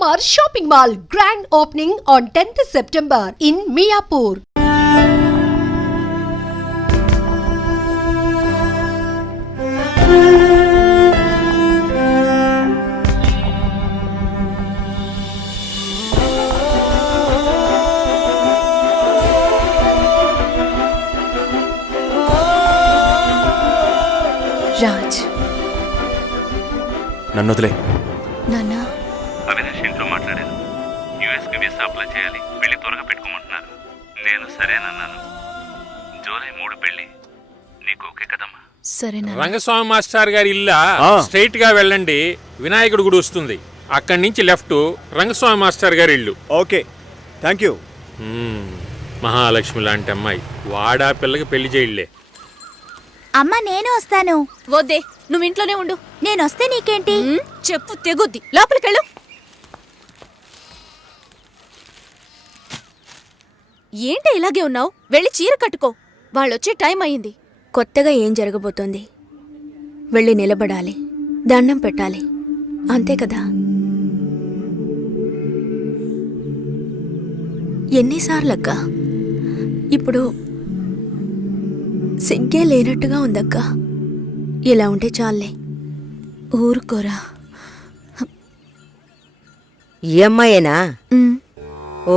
Shalimar Shopping Mall grand opening on 10th September in Miapur. Raj, నన్ను వదిలే. నాన్న అవినాష్ ఇంట్లో మాట్లాడాను. యూఎస్కి వీసా అప్లై చేయాలి, పెళ్లి త్వరగా పెట్టుకోమంటున్నారు. నేను సరేనన్నాను. జూలై 3 పెళ్లి. నీకు ఓకే కదమ్మా? సరేనా? రంగస్వామి మాస్టర్ గారి ఇల్లా స్ట్రైట్ గా వెళ్ళండి, వినాయకుడి గుడి వస్తుంది. అక్కడి నుంచి లెఫ్ట్ రంగస్వామి మాస్టర్ గారి ఇల్లు. Okay, thank you. మహాలక్ష్మి లాంటి అమ్మాయి, వాడా పిల్లకి పెళ్లి చేయలే. అమ్మా నేను వస్తాను. వద్దే, నువ్వు ఇంట్లోనే ఉండు. నేను వస్తే నీకేంటి? చెప్పు తెగుద్ది. లోపలికెళ్ళు. ఏంటి ఇలాగే ఉన్నావు? వెళ్ళి చీర కట్టుకో. వాళ్ళొచ్చే టైం అయింది. కొత్తగా ఏం జరగబోతోంది? వెళ్ళి నిలబడాలి, దండం పెట్టాలి, అంతే కదా. ఎన్నిసార్లక్కా? ఇప్పుడు సిగ్గే లేనట్టుగా ఉందక్కా. ఇలా ఉంటే చాలే. ఊరుకోరా. ఈ అమ్మాయేనా? ఓ,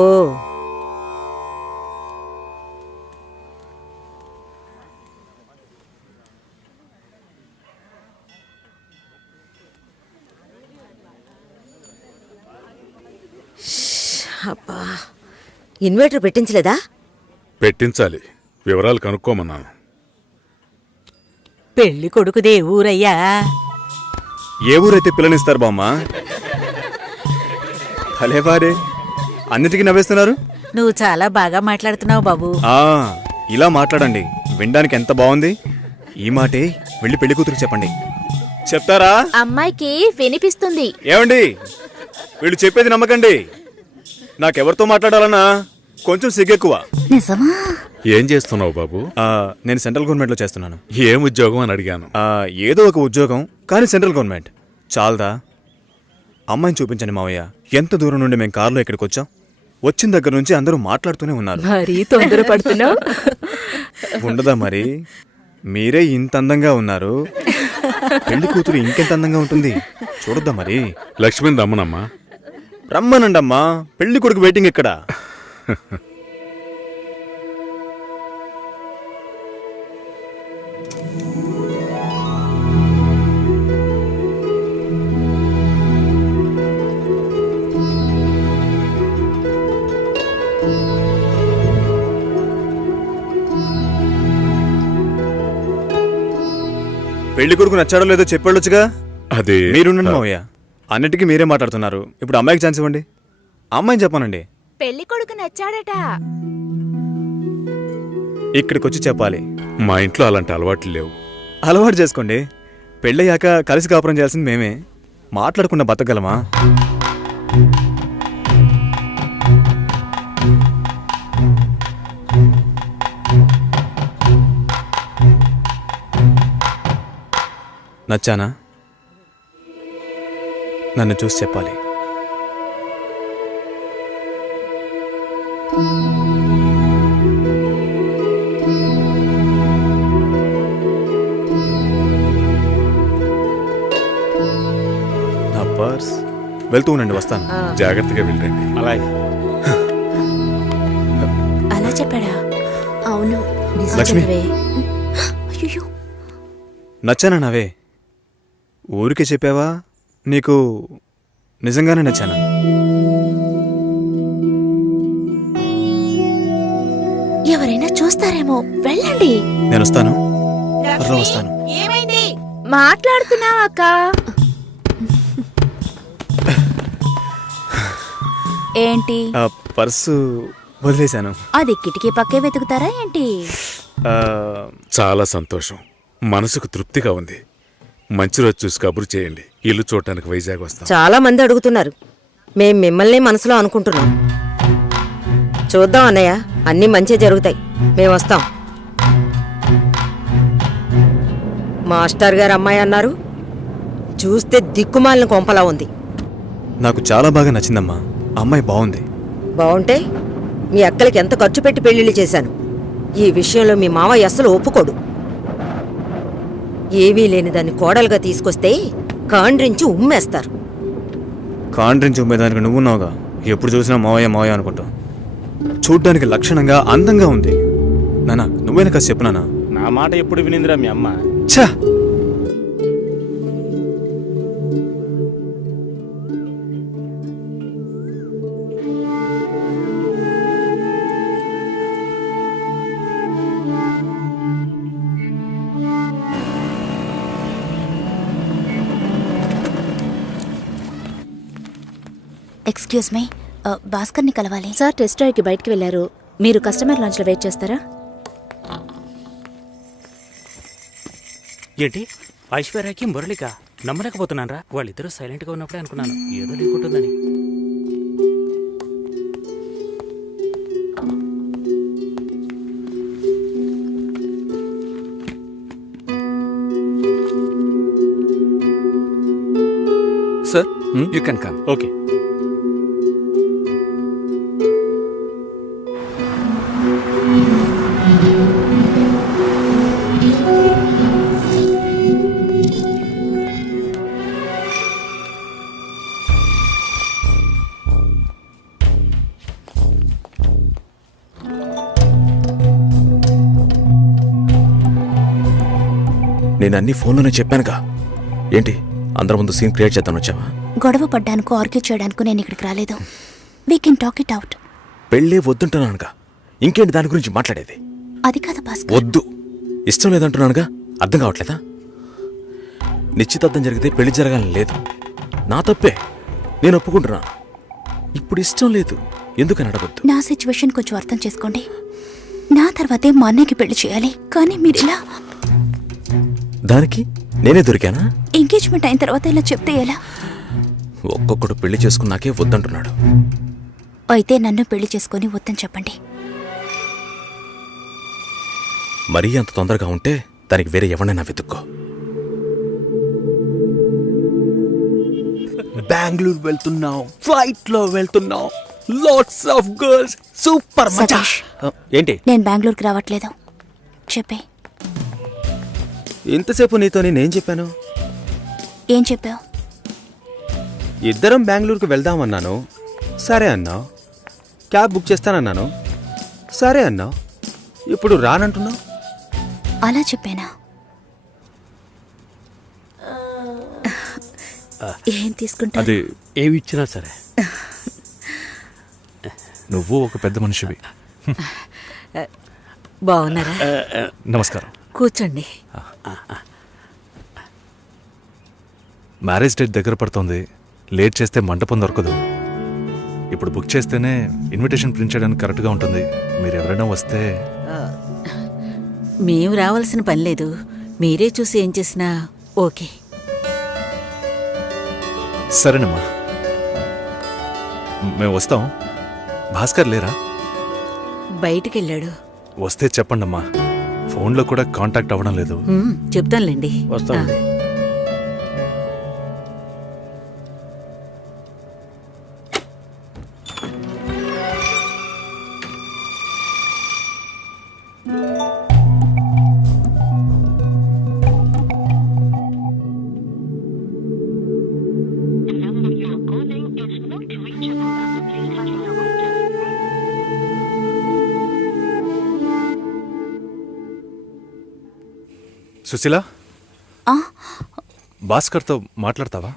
అబ్బా, ఇన్వర్టర్ పెట్టించలేదా? పెట్టించాలి, వివరాలు కనుక్కోమన్నాను. పెళ్లి కొడుకుదే ఊరయ్యా? ఏ ఊరైతే పిల్లనిస్తారు బామ్మ? భలేవారే, అన్నిటికీ నవ్వేస్తున్నారు. నువ్వు చాలా బాగా మాట్లాడుతున్నావు బాబు. ఇలా మాట్లాడండి, వినడానికి ఎంత బాగుంది. ఈ మాటే వెళ్ళి పెళ్లి కూతురు చెప్పండి. చెప్తారా? అమ్మాయికి వినిపిస్తుంది. ఏమండి, వీళ్ళు చెప్పేది నమ్మకండి. నాకెవరితో మాట్లాడాలన్నా కొంచెం సిగ్గెక్కువ. నిజమా? ఏం చేస్తున్నావు బాబు? నేను సెంట్రల్ గవర్నమెంట్లో చేస్తున్నాను. ఏం ఉద్యోగం అని అడిగాను. ఏదో ఒక ఉద్యోగం, కానీ సెంట్రల్ గవర్నమెంట్. చాలదా? అమ్మాయిని చూపించండి మావయ్య. ఎంత దూరం నుండి మేము కారులో ఇక్కడికి వచ్చాం. వచ్చిన దగ్గర నుంచి అందరూ మాట్లాడుతూనే ఉన్నారు. మరీ తొందరపడుతున్నావు. ఉండదా మరి? మీరే ఇంత అందంగా ఉన్నారు, పెళ్లి కూతురు ఇంకెంత అందంగా ఉంటుంది. చూడొద్దా మరి? లక్ష్మిని రమ్మనమ్మా. రమ్మనండమ్మా, పెళ్లి కొడుకు వెయిటింగ్ ఇక్కడ. పెళ్లి కొడుకు నచ్చాడో లేదో చెప్పాడొచ్చుగా. అది మీరుండండి మావయ్య, అన్నిటికీ మీరే మాట్లాడుతున్నారు. ఇప్పుడు అమ్మాయికి ఛాన్స్ ఇవ్వండి. అమ్మాయిని చెప్పానండి. పెళ్లి కొడుకు నచ్చాడట. ఇక్కడికి వచ్చి చెప్పాలి. మా ఇంట్లో అలాంటి అలవాట్లు లేవు. అలవాటు చేసుకోండి. పెళ్ళయ్యాక కలిసి కాపురం చేయాల్సింది మేమే. మాట్లాడకుండా బతకగలమా? నచ్చానా? నన్ను చూసి చెప్పాలి. నా పర్స్. వెళ్తూ ఉండండి, వస్తాను. జాగ్రత్తగా వెళ్ళండి. అలాగే. అలా చెప్పాడా? అవును. లక్ష్మి, అయ్యో, నచ్చానా నావే? ఊరికే చెప్పావా? నీకు నిజంగానే నచ్చానా? ఎవరైనా చూస్తారేమో, వెళ్ళండి. నేను వస్తాను, త్వరలో వస్తాను. ఏమైంది? మాట్లాడుతున్నావా అక్క? ఏంటి? పర్సు వదిలేశాను. అది కిటికీ పక్కే వెతుకుతారా ఏంటి? చాలా సంతోషం, మనసుకు తృప్తిగా ఉంది. మంచి రోజు చూసి కబురు చేయండి. ఇల్లు చూడటానికి వైజాగ్ వస్తాం. చాలా మంది అడుగుతున్నారు. మేం మిమ్మల్ని మనసులో అనుకుంటున్నాం. చూద్దాం అన్నయ్య, అన్నీ మంచి జరుగుతాయి. మేము వస్తాం. మాస్టర్ గారు అమ్మాయి అన్నారు, చూస్తే దిక్కుమాలిన కొంపలా ఉంది. నాకు చాలా బాగా నచ్చిందమ్మా. అమ్మాయి బాగుంది. బావుంటే మీ అక్కలకి ఎంత ఖర్చు పెట్టి పెళ్లిళ్ళు చేశాను. ఈ విషయంలో మీ మావయ్య అస్సలు ఒప్పుకోడు. ఏవీ లేని దాన్ని కోడలుగా తీసుకొస్తే కాండ్రించి ఉమ్మేస్తారు. కాండ్రించి ఉమ్మేదానికి నువ్వున్నావుగా. ఎప్పుడు చూసినా మావయ్య మావయ్య అనుకుంటావు. చూడ్డానికి లక్షణంగా అందంగా ఉంది. నానా నువ్వైనా కాస్త చెప్పు నానా. నా మాట ఎప్పుడు వినిందిరా మీ అమ్మ? ఛా! ఎక్స్క్యూజ్ మీ, భాస్కర్ని కలవాలి. సార్ టెస్ట్ డ్రైవ్కి బయటికి వెళ్ళారు. మీరు కస్టమర్ లాంచ్లో వెయిట్ చేస్తారా? ఏంటి ఐశ్వర్యకి మురళిక నమ్మలేకపోతున్నానరా. వాళ్ళిద్దరూ సైలెంట్గా ఉన్నప్పుడే అనుకున్నాను ఏదో లేకుంటుందని. Sir you can come. Okay. నేను అన్ని ఫోన్లోనే చెప్పానుగా. ఏంటి అందరి ముందు సీన్ క్రియేట్ చేద్దాం వచ్చావా? గొడవ పడ్డానుకో ఆర్గ్యూ చేయడానికి నేను ఇక్కడికి రాలేదు. We can talk it out. పెళ్ళే వద్దుంటున్నానుగా. ఇంకేంటి దాని గురించి మాట్లాడేది? అది కాదు భాస్కర్. వద్దు, ఇష్టం లేదంటున్నానుగా. అర్థం కావట్లేదా? నిశ్చితార్థం జరిగితే పెళ్లి జరగాలని లేదు. నా తప్పే, నేను ఒప్పుకుంటున్నా. ఇప్పుడు ఇష్టం లేదు ఎందుకని అడగొద్దు. నా సిచ్యువేషన్ కొంచెం అర్థం చేసుకోండి. నా తర్వాతే మా అన్నయ్యకి పెళ్లి చేయాలి. కానీ మీరు ఇలా దానికి నేనే దొరికానా? ఎంగేజ్మెంట్ అయిన తర్వాత ఇలా చెప్తే ఎలా? ఒక్కొక్కడు పెళ్లి చేసుకున్నాకే వద్దంటున్నాడు. అయితే నన్ను పెళ్లి చేసుకొని వద్దని చెప్పండి. మరీ అంత తొందరగా ఉంటే దానికి వేరే ఎవరినైనా వెతుక్కో. బెంగళూరు వెళ్తున్నాం, ఫ్లైట్ లో వెళ్తున్నాం, లాట్స్ ఆఫ్ గర్ల్స్, సూపర్ మచా. సతీష్, ఏంటి నేను బెంగళూరుకి రావట్లేదు చెప్పే. ఇంతసేపు నీతో నేనేం చెప్పాను? ఏం చెప్పావు? ఇద్దరం బెంగళూరుకు వెళ్దామన్నాను, సరే అన్నావు. క్యాబ్ బుక్ చేస్తానన్నాను, సరే అన్నావు. ఇప్పుడు రానంటున్నావు. అలా చెప్పానా? ఏం తీసుకుంటా? అది ఏమి ఇచ్చినా సరే. నువ్వు ఒక పెద్ద మనిషివి. బాగున్నారా? నమస్కారం. కూర్చోండి. మ్యారేజ్ డేట్ దగ్గర పడుతోంది. లేట్ చేస్తే మంటపం దొరకదు. ఇప్పుడు బుక్ చేస్తేనే ఇన్విటేషన్ ప్రింట్ చేయడానికి కరెక్ట్గా ఉంటుంది. మీరు ఎవరైనా వస్తే. మేము రావాల్సిన పని లేదు. మీరే చూసి ఏం చేసినా ఓకే. సరేనమ్మా, మేము వస్తాం. భాస్కర్ లేరా? బయటికెళ్ళాడు. వస్తే చెప్పండమ్మా. ఫోన్లో కూడా కాంటాక్ట్ అవ్వడం లేదు. చెప్తానులేండి. వస్తామండి. సుశీల, భాస్కర్తో మాట్లాడతావా?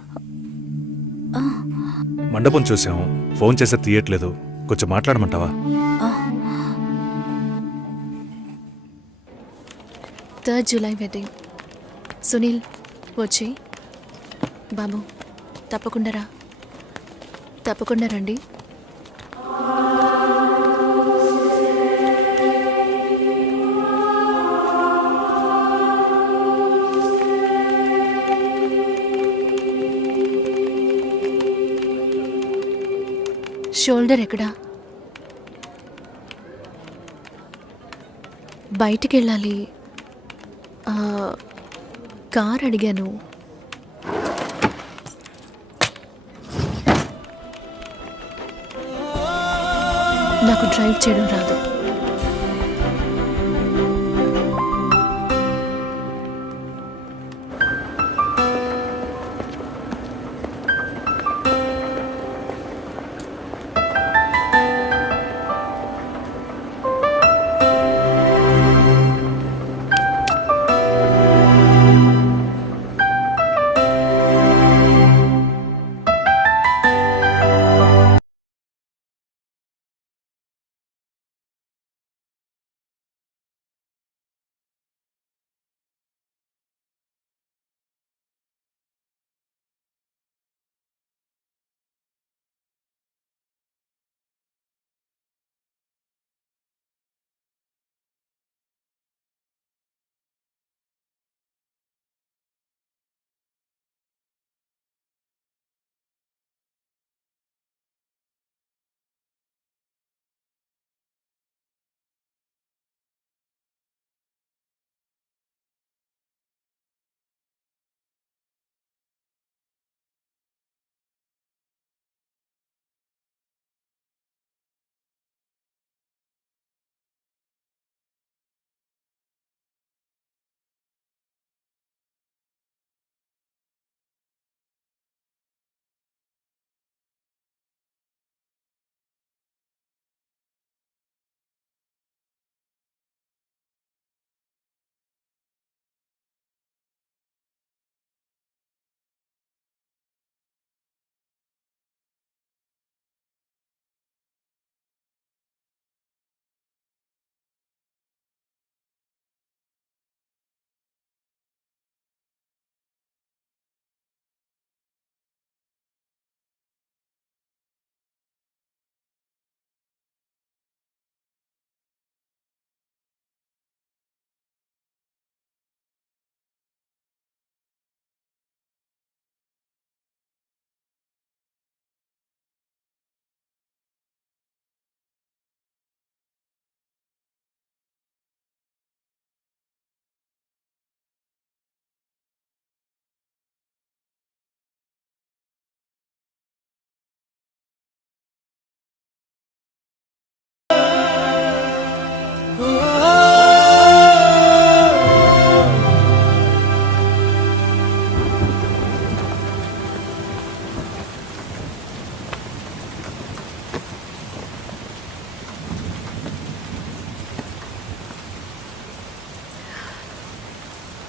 మండపం చూసాం, ఫోన్ చేస్తే తీయట్లేదు. కొంచెం మాట్లాడమంటావా? 3rd July wedding. సునీల్ వచ్చి. బాబు తప్పకుండా రా. తప్పకుండా రండి. షోల్డర్ ఎక్కడా? బయటికి వెళ్ళాలి. కార్ అడిగాను. నాకు డ్రైవ్ చేయడం రాదు.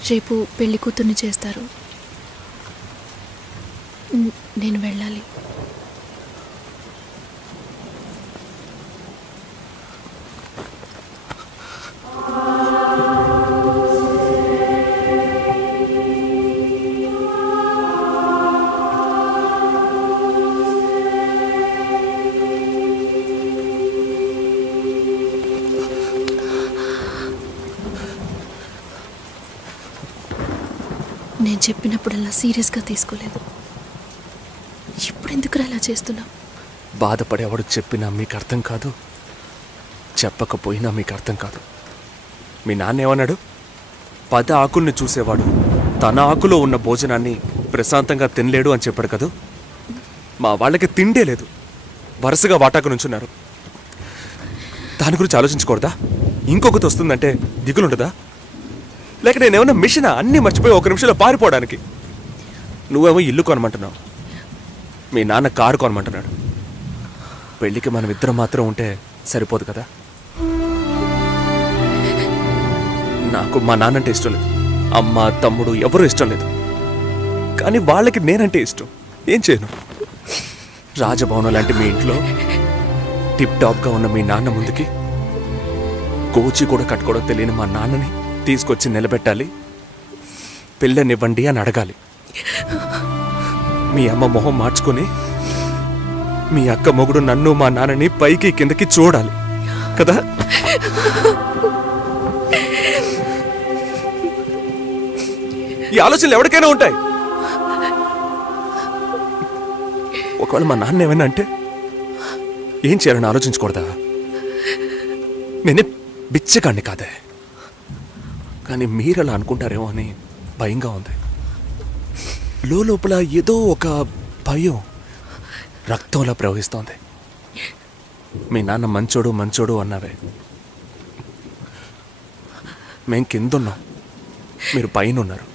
రేపు పెళ్లి కూతుర్ని చేస్తారు. నేను వెళ్ళాలి. నేను చెప్పినప్పుడల్లా సీరియస్గా తీసుకోలేదు. ఇప్పుడు ఎందుకు అలా చేస్తున్నావు? బాధపడేవాడు చెప్పినా మీకు అర్థం కాదు, చెప్పకపోయినా మీకు అర్థం కాదు. మీ నాన్న ఏమన్నాడు? 10 ఆకుల్ని చూసేవాడు తన ఆకులో ఉన్న భోజనాన్ని ప్రశాంతంగా తినలేడు అని చెప్పాడు కదా. మా వాళ్ళకి తిండే లేదు, వరుసగా వాటాకు నుంచున్నారు. దాని గురించి ఆలోచించకూడదా? ఇంకొకటి వస్తుందంటే దిగులుండదా? లేక నేనేమన్నా మిషనా అన్నీ మర్చిపోయి 1 నిమిషంలో పారిపోవడానికి? నువ్వేమో ఇల్లు కొనమంటున్నావు, మీ నాన్న కారు కొనమంటున్నాడు. పెళ్ళికి మనం ఇద్దరం మాత్రం ఉంటే సరిపోదు కదా. నాకు మా నాన్నంటే ఇష్టం లేదు, అమ్మ తమ్ముడు ఎవరూ ఇష్టం లేదు. కానీ వాళ్ళకి నేనంటే ఇష్టం. ఏం చేయను? రాజభవనం లాంటి మీ ఇంట్లో టిప్ టాప్గా ఉన్న మీ నాన్న ముందుకి కోచి కూడా కట్టుకోవడం తెలియని మా నాన్నని తీసుకొచ్చి నిలబెట్టాలి, పిల్లనివ్వండి అని అడగాలి. మీ అమ్మ మొహం మార్చుకొని మీ అక్క మొగుడు నన్ను మా నాన్నని పైకి కిందకి చూడాలి కదా. ఈ ఆలోచనలు ఎవరికైనా ఉంటాయి. ఒకవేళ మా నాన్న ఏమైనా అంటే ఏం చేయాలని ఆలోచించకూడదా? నేనే బిచ్చగాడిని కాదే, కానీ మీరు అలా అనుకుంటారేమో అని భయంగా ఉంది. లోపల ఏదో ఒక భయం రక్తంలా ప్రవహిస్తోంది. మీ నాన్న మంచోడు మంచోడు అన్నావే. మేం కిందున్నాం, మీరు పైన ఉన్నారు.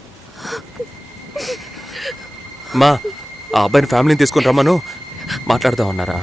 మా ఆ అబ్బాయిని ఫ్యామిలీని తీసుకుని రమ్మను, మాట్లాడదామన్నారా?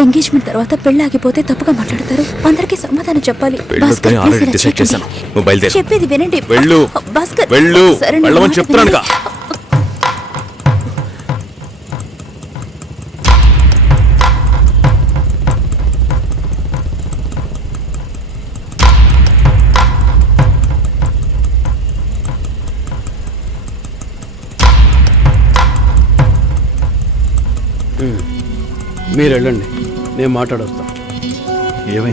ఎంగేజ్మెంట్ తర్వాత పెళ్లి ఆగిపోతే తప్పుగా మాట్లాడతారు. అందరికీ సమాధానం చెప్పాలి. భాస్కర్, ఆల్రెడీ please ఇలా డిసైడ్ చేయకండి. చేశాను. నువ్వు బయలుదేరు. చెప్పేది వినండి. వెళ్ళు. భాస్కర్, వెళ్ళు. సరే, నా వెళ్ళమని మాట చెప్తున్నానుగా. వినండి. మీరు వెళ్ళండి, నేను మాట్లాడొస్తాను.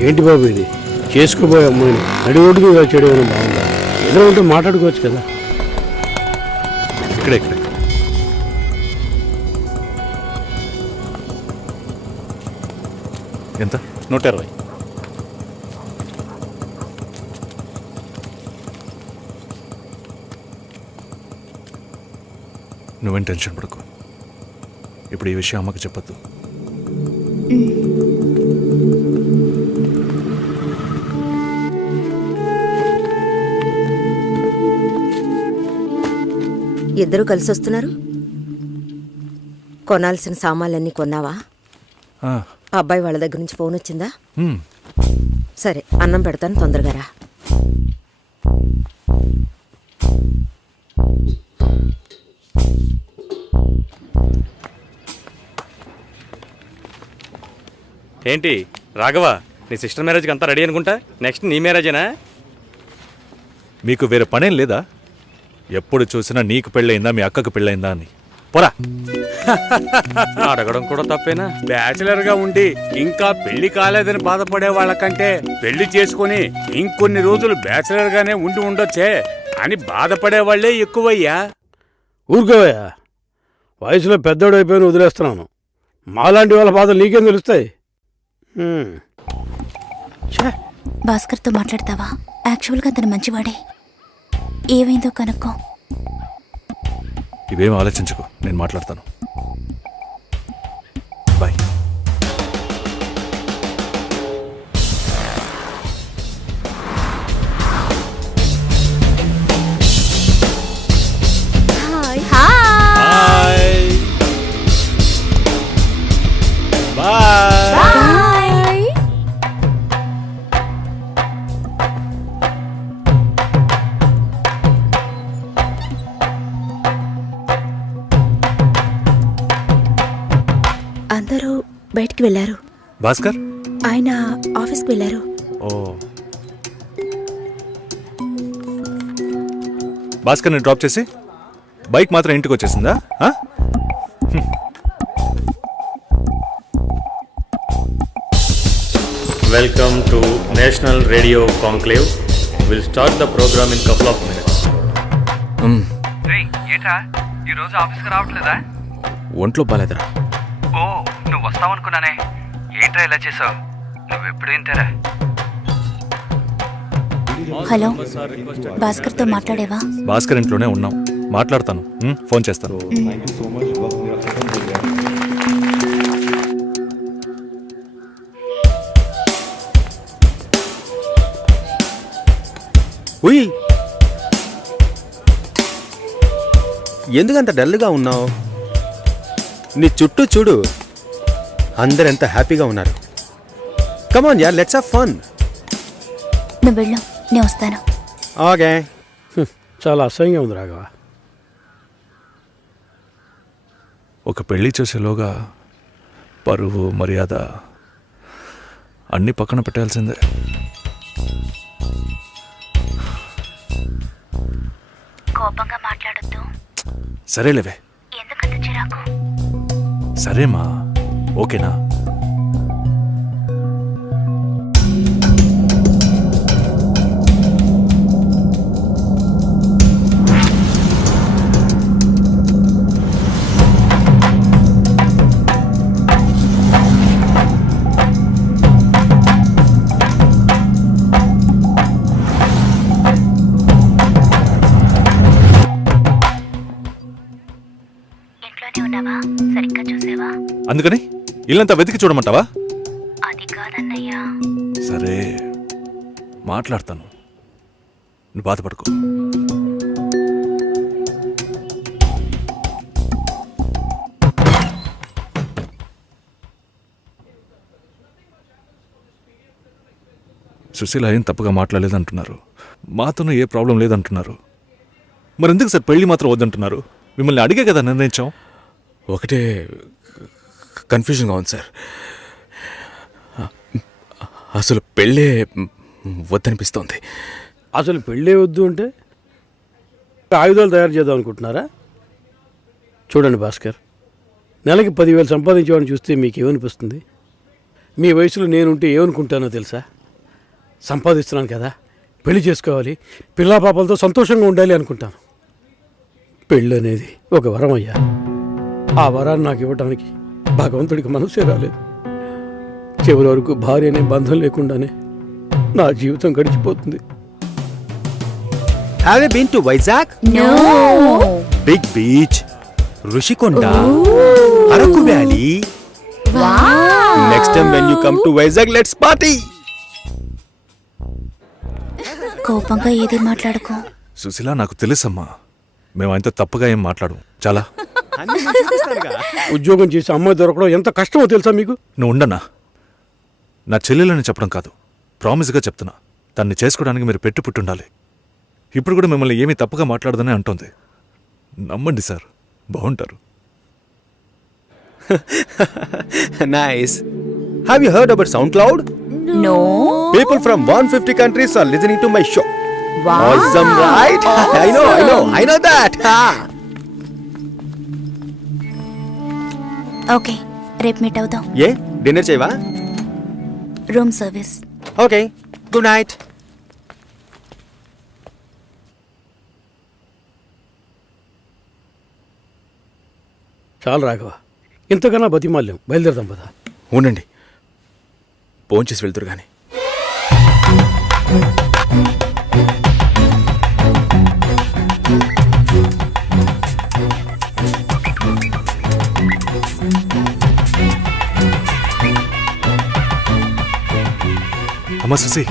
ఏంటి బాబు ఇది? చేసుకోబోయే అమ్మాయిని నడి రోడ్డుకు చేయడం ఏమైనా బాగుందా? ఏదో ఉంటే మాట్లాడుకోవచ్చు కదా. ఇక్కడే ఎంత? 120. నువ్వేం టెన్షన్ పడకు. ఇప్పుడు ఈ విషయం అమ్మకు చెప్పొద్దు. ఇద్దరు కలిసి వస్తున్నారు. కొనాల్సిన సామాన్లన్నీ కొన్నావా? అబ్బాయి వాళ్ళ దగ్గర నుంచి ఫోన్ వచ్చిందా? సరే, అన్నం పెడతాను, తొందరగా రా. ఏంటి రాఘవ, నీ సిస్టర్ మ్యారేజ్కి అంతా రెడీ అనుకుంటా. నెక్స్ట్ నీ మ్యారేజేనా? మీకు వేరే పనేం లేదా? ఎప్పుడు చూసినా నీకు పెళ్ళయిందా, మీ అక్కకు పెళ్ళయిందా అని. పోరా. అడగడం కూడా తప్పేనా? బ్యాచిలర్ గా ఉండి ఇంకా పెళ్లి కాలేదని బాధపడే వాళ్ళకంటే పెళ్లి చేసుకుని ఇంకొన్ని రోజులు బ్యాచిలర్ గానే ఉండి ఉండొచ్చే అని బాధపడే వాళ్లే ఎక్కువయ్యా. ఊరుకోవయ్యా, వయసులో పెద్దోడు అయిపోయిన వదిలేస్తున్నాను. మాలాంటి వాళ్ళ బాధలు నీకేం తెలుస్తాయి? భాస్కర్తో మాట్లాడతావా? యాక్చువల్గా అతను మంచివాడే. ఏమైందో కనుక్కో. ఇవేం ఆలోచించుకో, నేను మాట్లాడతాను. బాయ్. అందరూ బయటికి వెళ్ళారు. భాస్కర్ ఆయన ఆఫీస్కి వెళ్ళారు. ఓ, భాస్కర్ని డ్రాప్ చేసి బైక్ మాత్రం ఇంటికి వచ్చేసిందా? Welcome to national radio conclave. Will start the programme in couple of minutes. ఏంట్రా ఈరోజు ఆఫీస్కి రావట్లేదా? ఒంట్లో బాలేదురా. ఓ, నువ్వు వస్తావనుకున్నానే. ఏంట్రా ఇలా చేసావు? నువ్వెప్పుడు ఇంతేరా? హలో, భాస్కర్తో మాట్లాడేవా? భాస్కర్ ఇంట్లోనే ఉన్నాం, మాట్లాడతాను. ఫోన్ చేస్తాను. ఎందుకంత డల్గా ఉన్నావు? నీ చుట్టూ చూడు, అందరెంత హ్యాపీగా ఉన్నారు. కమాన్ యార్, లెట్స్ హావ్ ఫన్. నువ్వు వెళ్ళు, నేను వస్తాను. ఓకే. చాలా అసహ్యంగా ఉంది రాఘవ. ఒక పెళ్లి చేసేలోగా పరువు మర్యాద అన్నీ పక్కన పెట్టాల్సిందే. కోపంగా మాట్లాడొద్దు. సరేలేవే. ఎందుకంత చిరాకు? సరేమా, ఓకేనా? ఇంట్లోనే ఉన్నావా? సరిగ్గా చూసావా? అందుకని ఇల్లంతా వెతికి చూడమంటావా? అది కాదన్నయ్యా. సరే, మాట్లాడతాను, నువ్వు బాధపడుకో. సుశీల ఏం తప్పుగా మాట్లాడలేదంటున్నారు, మాతోనూ ఏ ప్రాబ్లం లేదంటున్నారు. మరెందుకు సార్ పెళ్లి మాత్రం వద్దంటున్నారు? మిమ్మల్ని అడిగే కదా నిర్ణయించాం. ఒకటే కన్ఫ్యూజన్గా ఉంది సార్. అసలు పెళ్ళే వద్దనిపిస్తోంది. అసలు పెళ్ళే వద్దు అంటే ఆయుధాలు తయారు చేద్దాం అనుకుంటున్నారా? చూడండి భాస్కర్, నెలకి 10,000 సంపాదించేవాడిని చూస్తే మీకు ఏమనిపిస్తుంది? మీ వయసులో నేనుంటే ఏమనుకుంటానో తెలుసా? సంపాదిస్తున్నాను కదా, పెళ్లి చేసుకోవాలి, పిల్లా పాపలతో సంతోషంగా ఉండాలి అనుకుంటాను. పెళ్ళి అనేది ఒక వరం అయ్యా. ఆ వరాన్ని నాకు ఇవ్వడానికి భగవంతుడికి మనసే రాలేదు. చివరి వరకు భార్య అనే బంధం లేకుండానే నా జీవితం గడిచిపోతుంది. Have you been to Vizag? No. Big beach, Rushikonda, Araku Valley. Wow. Next time when you come to Vizag, let's party. కోపంగా ఏది మాట్లాడుకో. సుశీల, నాకు తెలుసమ్మా, మేము ఆయనతో తప్పుగా ఏం మాట్లాడు. చాలా ఉద్యోగం చేసి అమ్మాయి దొరకడం ఎంత కష్టమో తెలుసా మీకు? నువ్వు ఉండనా? నా చెల్లెలని చెప్పడం కాదు, ప్రామిస్గా చెప్తున్నా, తన్ని చేసుకోవడానికి మీరు పుట్టుండాలి. ఇప్పుడు కూడా మిమ్మల్ని ఏమీ తప్పుగా మాట్లాడదని అంటోంది. నమ్మండి సార్, బాగుంటారు. Nice. Have you heard about SoundCloud? No. People from 150 countries are listening to my show. Wow. Awesome, right? I know that. Okay, రేపు మీట్ అవుదాం. ఏ డిన్నర్ చేయవా? Room service. Okay, good night. చాలు రాఘవ, ఇంతకన్నా బతిమాల్యం. బయలుదేరదాం పదా. ఉండండి, భోంచేసి వెళ్తురు కానీ. అమ్మా సుశీ,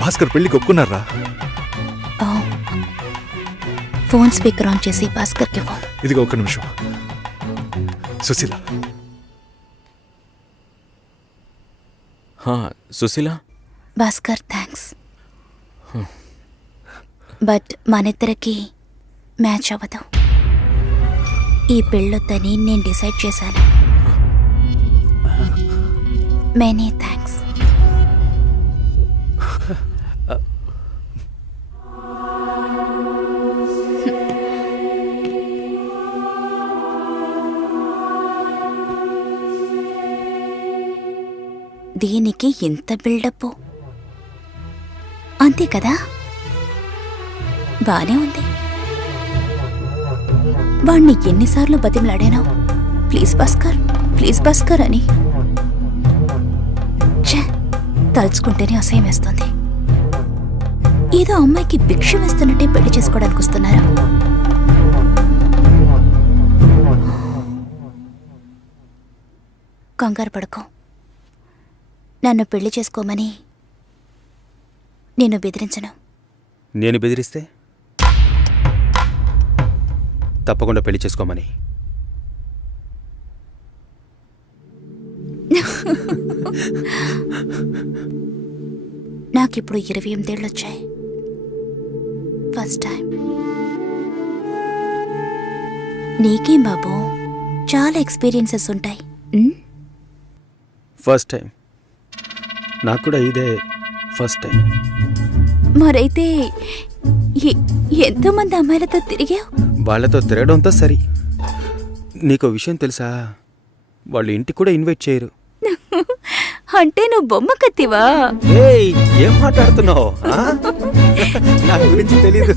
భాస్కర్ పెళ్లికి ఒప్పుకున్నారా? ఫోన్ స్పీకర్ ఆన్ చేసి భాస్కర్కి ఫోన్. ఇదిగో ఒక్క నిమిషం. సుశీల. సుశీల. భాస్కర్, థ్యాంక్స్. బట్ మనిద్దరికి మ్యాచ్ అవ్వదు. ఈ పెళ్ళొద్దని నేను డిసైడ్ చేశాను. Many thanks. దీనికి ఎంత బిల్డప్, అంతే కదా? బానే ఉంది. వాణ్ణి ఎన్నిసార్లు బతిమలాడాను, ప్లీజ్ భాస్కర్, ప్లీజ్ భాస్కర్ అని. ఛే, తలుచుకుంటేనే అసహ్యం వేస్తుంది. ఏదో అమ్మాయికి భిక్ష వేస్తున్నట్టే పెళ్లి చేసుకోవడానికి వస్తున్నారా? కంగారు పడుకో. నన్ను పెళ్లి చేసుకోమని నేను బెదిరించను. నేను బెదిరిస్తే? తప్పకుండా పెళ్లి చేసుకోమని. నాకిప్పుడు 28 ఏళ్ళు వచ్చాయి. First time. నీకేం బాబు, చాలా ఎక్స్పీరియన్సెస్ ఉంటాయి. First time. నాకు కూడా ఇదే ఫస్ట్ టైం. మరైతే ఎంతోమంది అమ్మాయిలతో తిరిగావు? వాళ్ళతో తిరగడంతో సరి. నీకో విషయం తెలుసా, వాళ్ళు ఇంటికి కూడా ఇన్వైట్ చేయరు. అంటే నువ్వు బొమ్మ కత్తివా? ఏయ్, ఏం మాట్లాడుతున్నావు? నా గురించి తెలీదు.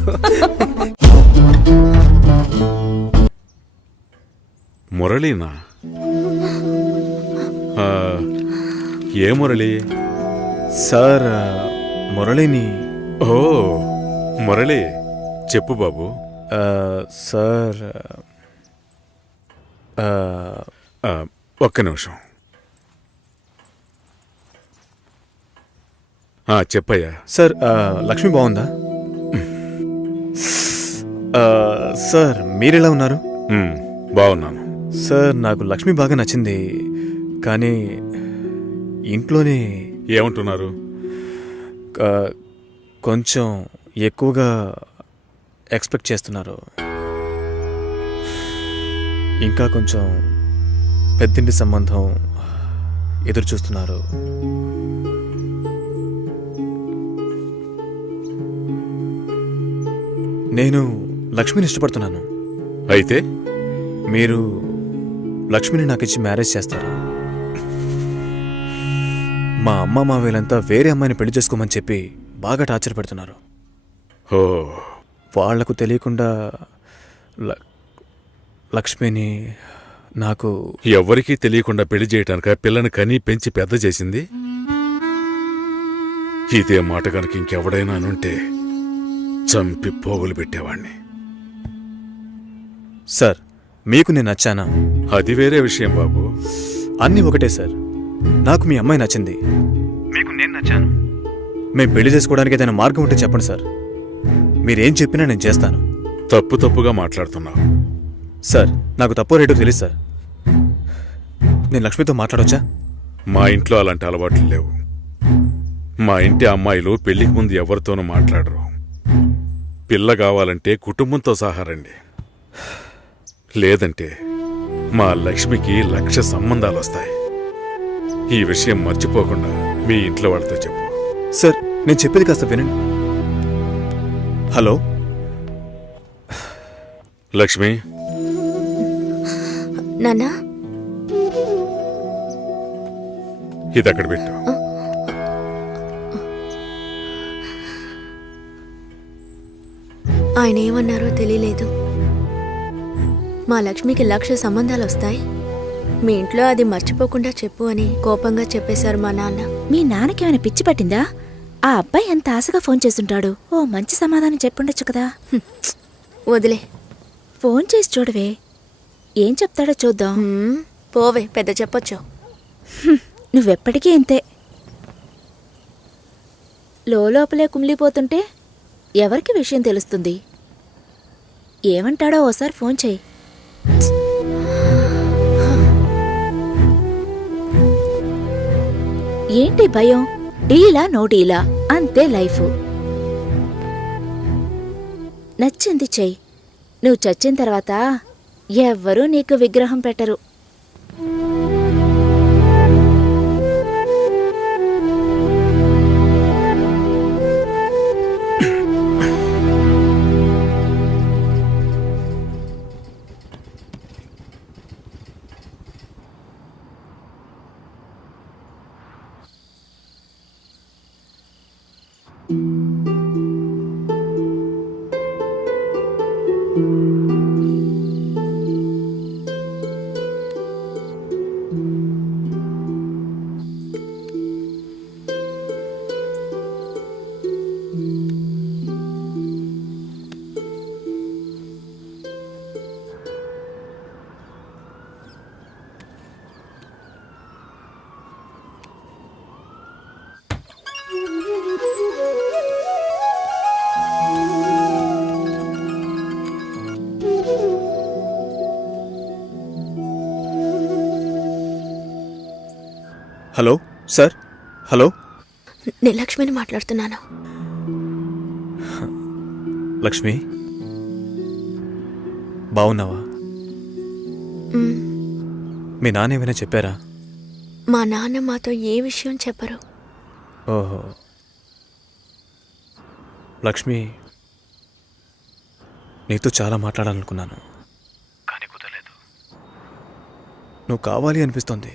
మురళీనా? ఏ మురళి? సార్, మురళిని. ఓ మురళి, చెప్పు బాబు. సార్, ఒక్క నిమిషం. చెప్పయ్యా. సార్, లక్ష్మి బాగుందా? సార్, మీరెలా ఉన్నారు? బాగున్నాను సార్. నాకు లక్ష్మి బాగా నచ్చింది, కానీ ఇంట్లోనే ఏమంటున్నారు? కొంచెం ఎక్కువగా ఎక్స్పెక్ట్ చేస్తున్నారు. ఇంకా కొంచెం పెద్దింటి సంబంధం ఎదురు చూస్తున్నారు. నేను లక్ష్మిని ఇష్టపడుతున్నాను. అయితే మీరు లక్ష్మిని నాకు ఇచ్చి మ్యారేజ్ చేస్తారు. మా అమ్మ మావేలంతా వేరే అమ్మాయిని పెళ్లి చేసుకోమని చెప్పి బాగా టార్చర్ పెడుతున్నారు. ఓ, వాళ్లకు తెలియకుండా లక్ష్మిని నాకు ఎవరికీ తెలియకుండా పెళ్లి చేయటానిక పిల్లని కని పెంచి పెద్ద చేసింది? ఇదే మాట కనుక ఇంకెవడైనా అనుంటే చంపి పోగులు పెట్టేవాణ్ణి. సార్, మీకు నేను నచ్చానా? అది వేరే విషయం బాబు. అన్నీ ఒకటే సార్. నాకు మీ అమ్మాయి నచ్చింది, మీకు నేను నచ్చాను. మేము పెళ్లి చేసుకోవడానికి ఏదైనా మార్గం ఉంటే చెప్పండి సార్. మీరేం చెప్పినా నేను చేస్తాను. తప్పుగా మాట్లాడుతున్నావు. సార్, నాకు తప్పు రేటు తెలుసు సార్. నేను లక్ష్మితో మాట్లాడొచ్చా? మా ఇంట్లో అలాంటి అలవాట్లు లేవు. మా ఇంటి అమ్మాయిలు పెళ్లికి ముందు ఎవరితోనూ మాట్లాడరు. పిల్ల కావాలంటే కుటుంబంతో సహా రండి, లేదంటే మా లక్ష్మికి 1,00,000 సంబంధాలు వస్తాయి. ఈ విషయం మర్చిపోకుండా మీ ఇంట్లో వాళ్ళతో చెప్పు. సార్, నేను చెప్పేది కాస్త వినండి. హలో లక్ష్మి. నాన్నా, ఇది అక్కడ పెట్టు. ఆయన ఏమన్నారో తెలియలేదు. మా లక్ష్మికి 1,00,000 సంబంధాలు వస్తాయి, మీ ఇంట్లో అది మర్చిపోకుండా చెప్పు అని కోపంగా చెప్పేశారు మా నాన్న. మీ నాన్నకేమైనా పిచ్చి పట్టిందా? ఆ అబ్బాయి ఎంత ఆశగా ఫోన్ చేస్తుంటాడు. ఓ మంచి సమాధానం చెప్పుండొచ్చు కదా. వదిలే, ఫోన్ చేసి చూడవే, ఏం చెప్తాడో చూద్దాం. పోవే, పెద్ద చెప్పొచ్చు. నువ్వెప్పటికీ ఇంతే. లోపలే కుమిలిపోతుంటే ఎవరికి విషయం తెలుస్తుంది? ఏమంటాడో ఓసారి ఫోన్ చేయి. ఏంటి భయం? డీలా నో డీలా, అంతే లైఫ్. నచ్చింది చెయ్యి. నువ్వు చచ్చిన తర్వాత ఎవ్వరూ నీకు విగ్రహం పెట్టరు. Hello sir, hello. నేను లక్ష్మిని మాట్లాడుతున్నాను. లక్ష్మి, బాగున్నావా? మ్, మీ నాన్న ఏమైనా చెప్పారా? మా నాన్న మాతో ఏ విషయం చెప్పరు. ఓహో. లక్ష్మి, నీతో చాలా మాట్లాడాలనుకున్నాను, కానీ కుదరలేదు. నువ్వు కావాలి అనిపిస్తోంది,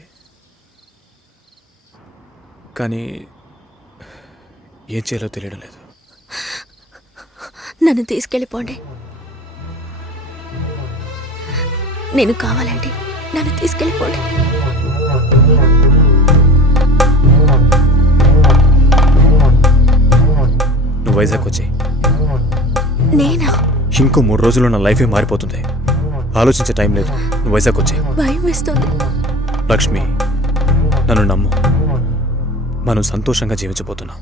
కానీ ఏం చేయాలో తెలియడం లేదు. నన్ను తీసుకెళ్ళిపోండి. నేను కావాలండి, నన్ను తీసుకెళ్ళిపోండి. నువ్వు వైజాగ్ వచ్చి నేనా? ఇంకో 3 రోజుల్లో నా లైఫే మారిపోతుంది. ఆలోచించే టైం లేదు. నువ్వు వైజాగ్ వచ్చి. భయం వేస్తుంది. లక్ష్మి, నన్ను నమ్ము. మనం సంతోషంగా జీవించబోతున్నాం.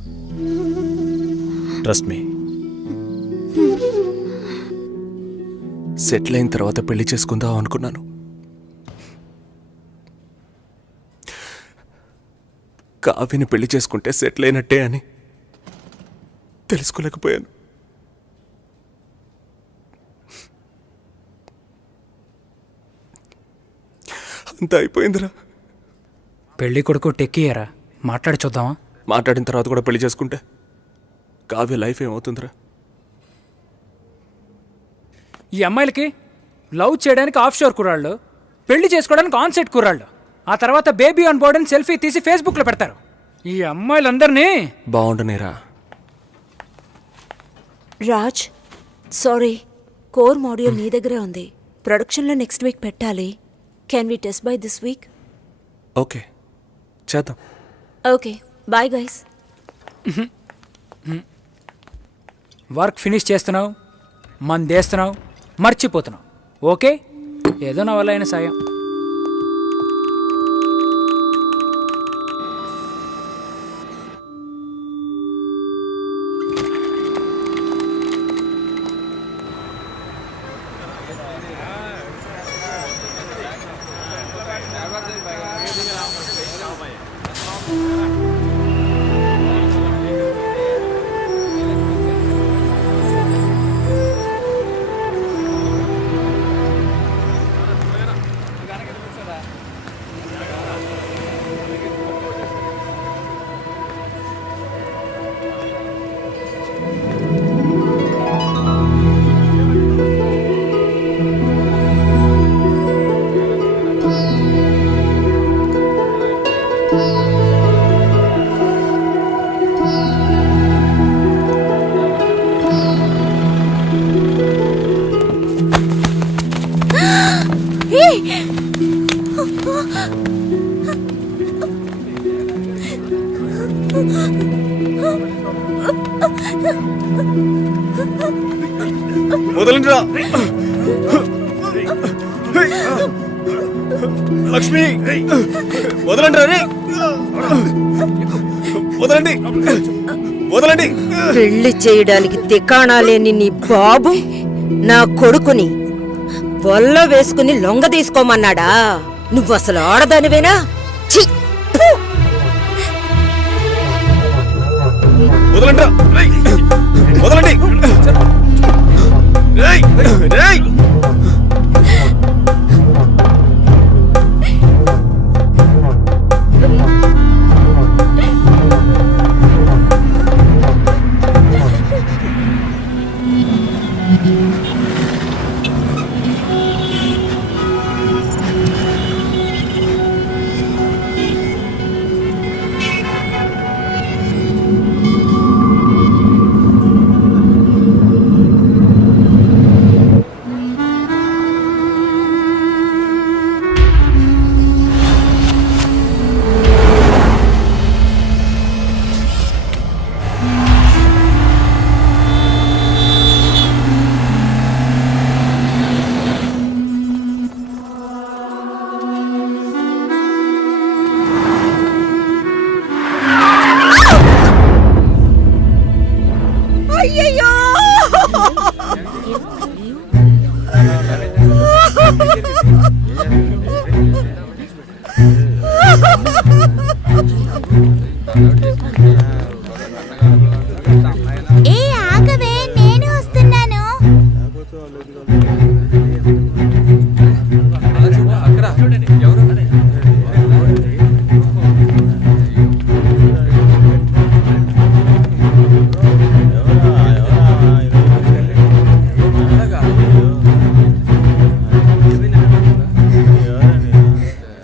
Trust me. సెటిల్ అయిన తర్వాత పెళ్లి చేసుకుందాం అనుకున్నాను. కావ్యని పెళ్లి చేసుకుంటే సెటిల్ అయినట్టే అని తెలుసుకోలేకపోయాను. అంతా అయిపోయిందిరా. పెళ్లి కొడుకు టెక్కియరా, మాట్లాడి చూద్దామా? మాట్లాడిన తర్వాత కూడా పెళ్లి చేసుకుంటే కావ్య లైఫ్ ఏమవుతుందిరా? ఈ అమ్మాయిలకి లవ్ చేయడానికి ఆఫ్ షోర్ కుర్రాళ్ళు, పెళ్లి చేసుకోవడానికి ఆన్ సెట్ కుర్రాళ్ళు, ఆ తర్వాత బేబీ ఆన్ బోర్డ్ అని సెల్ఫీ తీసి ఫేస్బుక్లో పెడతారు. ఈ అమ్మాయిలందరినీ బాగుండనేరా. రాజ్, సారీ, కోర్ మాడ్యూల్ నీ దగ్గరే ఉంది. ప్రొడక్షన్లో నెక్స్ట్ వీక్ పెట్టాలి. Can we test by this week? Okay, చేద్దాం. Okay, bye guys. Work finish చేస్తున్నావు, మందేస్తున్నావు, మర్చిపోతున్నావు. ఓకే, ఏదో నా వల్ల అయిన సాయం. వదలండిరా. లక్ష్మి, వదలండిరా. రే, వదలండి, వదలండి. పెళ్లి చేయడానికి తికాణా లేని నీ బాబు నా కొడుకుని వల్ల వేసుకుని లొంగ తీసుకోమన్నాడా? నువ్వు అసలు ఆడదానివేనా? ఛీ! ఫు! వదలండిరా. వదలండి. రేయ్, రేయ్.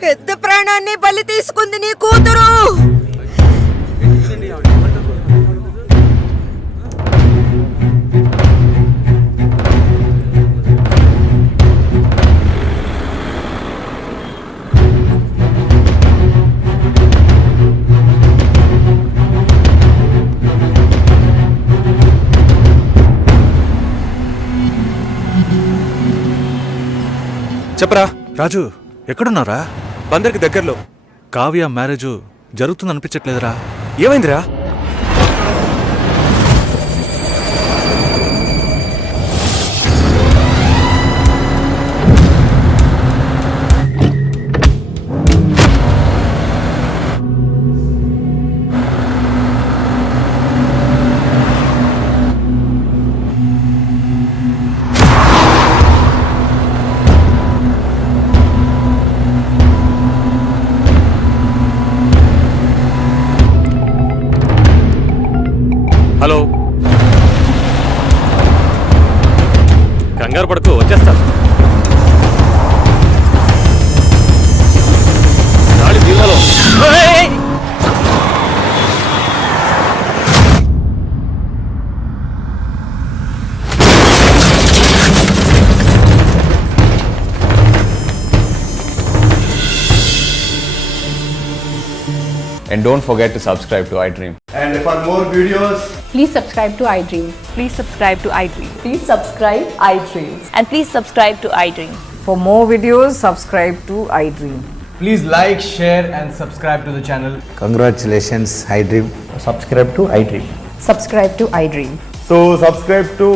పెద్ద ప్రాణాన్ని బలి తీసుకుంది నీ కూతురు. చెప్పరా. రాజు ఎక్కడున్నారా? బందర్కి దగ్గరలో. కావ్య మ్యారేజ్ జరుగుతుంది అనిపించట్లేదురా? ఏమైందిరా? హలో, కంగారు పడుకో, వచ్చేస్తాను. గాలి దీవాలో. And don't forget to subscribe to iDream. And for more videos, Please subscribe to iDream. Please subscribe to iDream. Please subscribe iDream. And please subscribe to iDream. For more videos, subscribe to iDream. please like, share and subscribe to the channel. Congratulations iDream. Subscribe to iDream. Subscribe to iDream. So subscribe to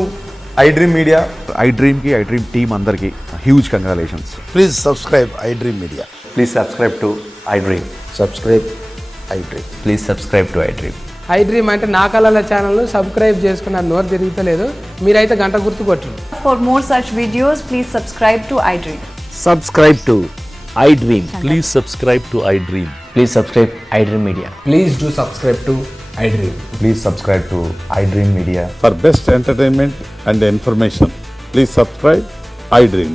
iDream Media. iDream కి iDream team అందరికి huge congratulations. Please subscribe iDream Media. Please subscribe to iDream. Subscribe iDream. Please subscribe to iDream. iDream అంటే నా కళల channel subscribe చేసుకున్నారు. నోరు తిరుగుతలేదు, మీరైతే గంట గుర్తు కొట్టండి. For more such videos, please subscribe to iDream. Subscribe to iDream. Please subscribe to iDream. Please subscribe iDream Media. Please do subscribe to iDream. Please subscribe to iDream Media. For best entertainment and information, please subscribe iDream.